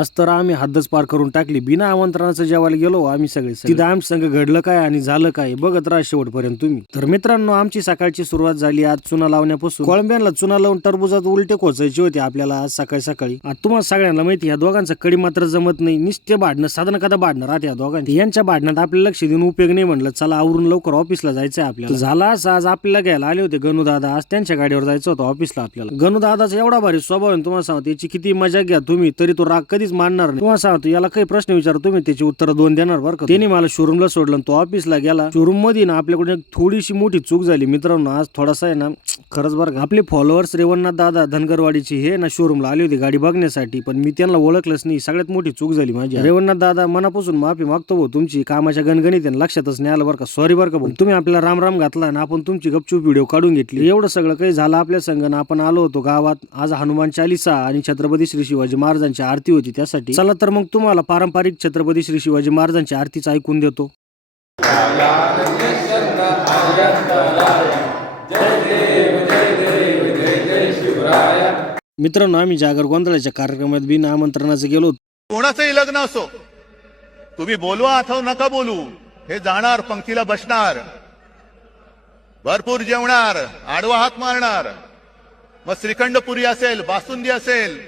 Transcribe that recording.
आज तर आम्ही हद्दच पार करून टाकली. बिना आमंत्रणाचं जेवायला गेलो आम्ही सगळे. तिथं आमच्या संग घडलं काय आणि झालं काय बघत राहा शेवटपर्यंत तुम्ही. तर मित्रांनो, आमची सकाळची सुरुवात झाली आज चुना लावण्यापासून. कोळंब्यांना चुना लावून टरबुजात उलटे खोचायचे होते आपल्याला आज सकाळी सकाळी. आता तुम्हाला सगळ्यांना माहिती या दोघांचं कडी मात्र जमत नाही. निश्चय भांडणं साधन कदा भांडणं राहते या दोघांची. यांच्या भांडणात आपल्याला लक्ष देऊन उपयोग नाही. म्हणलं चला आवरून लवकर ऑफिसला जायचंय आपल्याला. झाला आज आपल्याला घ्यायला आले होते गणू दादा. आज त्यांच्या गाडीवर जायचं होतं ऑफिसला आपल्याला. गणू दादाचा एवढा भारी स्वभाव आहे तुम्हाला सांगतो. याची किती मजा घ्या तुम्ही तरी तो राग कधीच मानणार नाही. तुम्हाला सांगतो याला काही प्रश्न विचार तुम्ही त्याची उत्तर 2 देणार बरं का. त्यांनी मला शोरूमला सोडलं तो ऑफिसला गेला. शोरूम मध्ये ना आपल्याकडून एक थोडीशी मोठी चूक झाली मित्रांनो. आज थोडासा आहे ना खरंच बरं का. आपले फॉलोअर्स रेवणनाथ दादा धनगरवाडीची हे ना शोरूमला आली होती गाडी बघण्यासाठी, पण मी त्यांना ओळखलंच नाही. सगळ्यात मोठी चूक झाली माझी. रेवणनाथ दादा मनापासून माफी मागतो भाऊ तुमची. कामाच्या गणगणित लक्षातच नाही आलं बरं का. सॉरी बरं का भाऊ. तुम्ही आपल्याला राम राम घातला ना आपण तुमची गपचूप व्हिडिओ काढून घेतली. एवढं सगळं काही झालं आपल्या संघ. आपण आलो होतो गावात. आज हनुमान चालीसा आणि छत्रपती श्री शिवाजी महाराजांची आरती होती त्यासाठी. चला तर मग तुम्हाला पारंपरिक छत्रपती श्री शिवाजी महाराजांची आरतीच ऐकून देतो. मित्रांनो, आम्ही जागर गोंधळाच्या कार्यक्रमात बिना आमंत्रणाचं गेलो. कोणाचंही लग्न असो, तुम्ही बोलवा अथवा नका बोलू, हे जाणार पंक्तीला बसणार, भरपूर जेवणार, आडवा हात मारणार. मग श्रीखंड पुरी असेल, बासुंदी असेल,